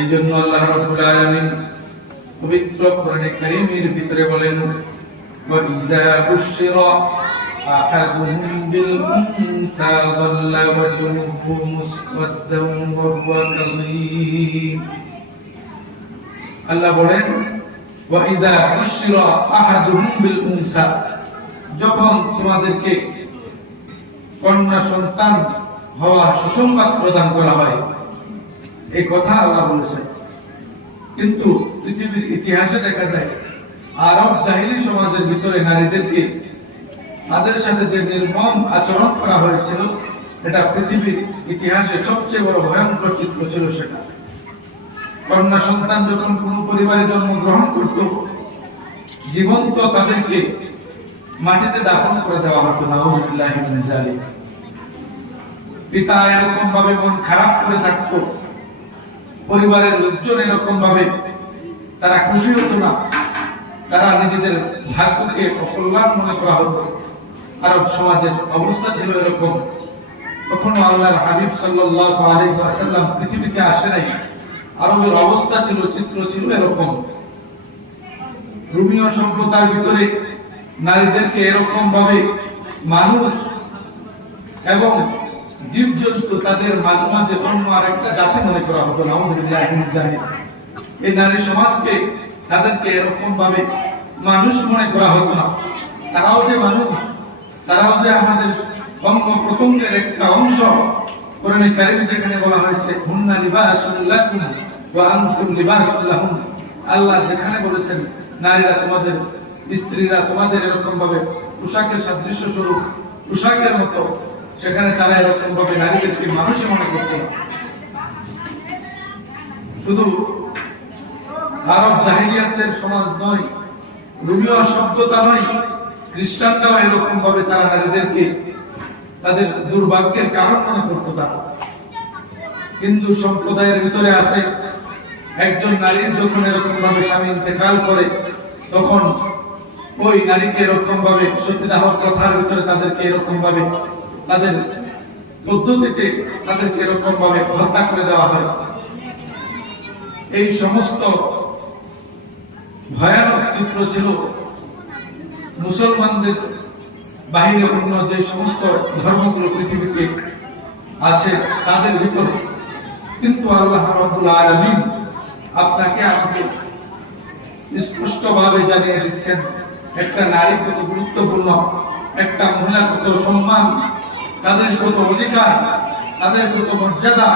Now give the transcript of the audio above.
এই জন্য আল্লাহ রাব্বুল আলামিন পবিত্র কোরআনে কারীমের ভিতরে বলেন, ওয়া ইযা বুশিরা আহাদুহুম বিল উনসা যাল্লা ওয়াজহুহু মুসওয়াদ্দান ওয়া হুয়া কাযীম। আল্লাহ বলেন, ওয়া ইযা বুশিরা আহাদুহুম বিল উনসা, যখন তোমাদেরকে কন্যা সন্তান হওয়ার সুসংবাদ প্রদান করা হয়, এই কথা আল্লাহ বলেছেন। কিন্তু পৃথিবীর ইতিহাসে দেখা যায় আরব জাহিলি সমাজের ভিতরে নারীদেরকে তাদের সাথে যে নির্মম আচরণ করা হয়েছিল, এটা পৃথিবীর ইতিহাসে সবচেয়ে বড় ভয়ঙ্কর চিত্র ছিল। সেটা কন্যা সন্তান যখন কোন পরিবারে জন্মগ্রহণ করত, জীবন্ত তাদেরকে মাটিতে দাফন করে দেওয়া হতো। নাউযুবিল্লাহি মিন যালিক। পিতা এরকম ভাবে মন খারাপ করে থাকতো, পরিবারের লোকজন এরকম ভাবে তারা খুশি হতো না, তারা নিজেদের ভাগ্যকে অকল্যাণ মনে করা হতো। আরব সমাজের অবস্থা ছিল এরকম। তখনও আল্লাহর হাবিব সাল্লাল্লাহু আলাইহি ওয়াসাল্লাম পৃথিবীতে আসে নাই, আরবের অবস্থা ছিল, চিত্র ছিল এরকম। রোমীয় সম্প্রদায়ের ভিতরে নারীদেরকে এরকম ভাবে মানুষ এবং জীবজন্তু তাদের মাঝে মাঝে অন্য আরেকটা জাতি মনে করা হতো। নাউযুবিল্লাহি মিন যালিক। এই নারী সমাজকে তাদেরকে এরকম ভাবে মানুষ মনে করা হতো না। তারাও যে মানুষ, তারাও যে আমাদের অঙ্গ প্রত্যঙ্গের একটা অংশ। কোরআনে কারীমে যেখানে বলা হয়েছে, হুন্না লিবাসুল লাকুম ওয়া আনতুম লিবাসুল লাহুম, আল্লাহ যেখানে বলেছেন নারীরা তোমাদের, স্ত্রীরা তোমাদের এরকম ভাবে পোশাকের সাদৃশ্য স্বরূপ, পোশাকের মতো, সেখানে তারা এরকম ভাবে নারীদেরকে মানুষই মনে করত না। শুধু আরব জাহিলিয়াতের সমাজ নয়, রোমীয় সভ্যতা নয়, খ্রিস্টানরাও এরকম ভাবে তারা নারীদেরকে তাদের দুর্ভাগ্যের কারণ মনে করত। তারা হিন্দু সম্প্রদায়ের ভিতরে আছে, একজন নারীর যখন এরকম ভাবে স্বামী ইন্তেকাল করে, তখন ওই নারীকে এরকম ভাবে সতীদাহ প্রথার ভিতরে তাদেরকে এরকম ভাবে তাদের পদ্ধতিতে তাদেরকে এরকম ভাবে হত্যা করে দেওয়া হয়। এই সমস্ত ভয়ানক চিত্র ছিল মুসলমানদের বাহিরে অন্য যে সমস্ত ধর্মগুলো পৃথিবীতে আছে তাদের ভিতরে। কিন্তু আল্লাহ রাব্বুল আলামিন আপনাকে আমাকে স্পষ্টভাবে জানিয়ে দিচ্ছেন, একটা নারী কত গুরুত্বপূর্ণ, একটা মহিলা কত সম্মান, তাদের কত অধিকার, তাদের কত মর্যাদা,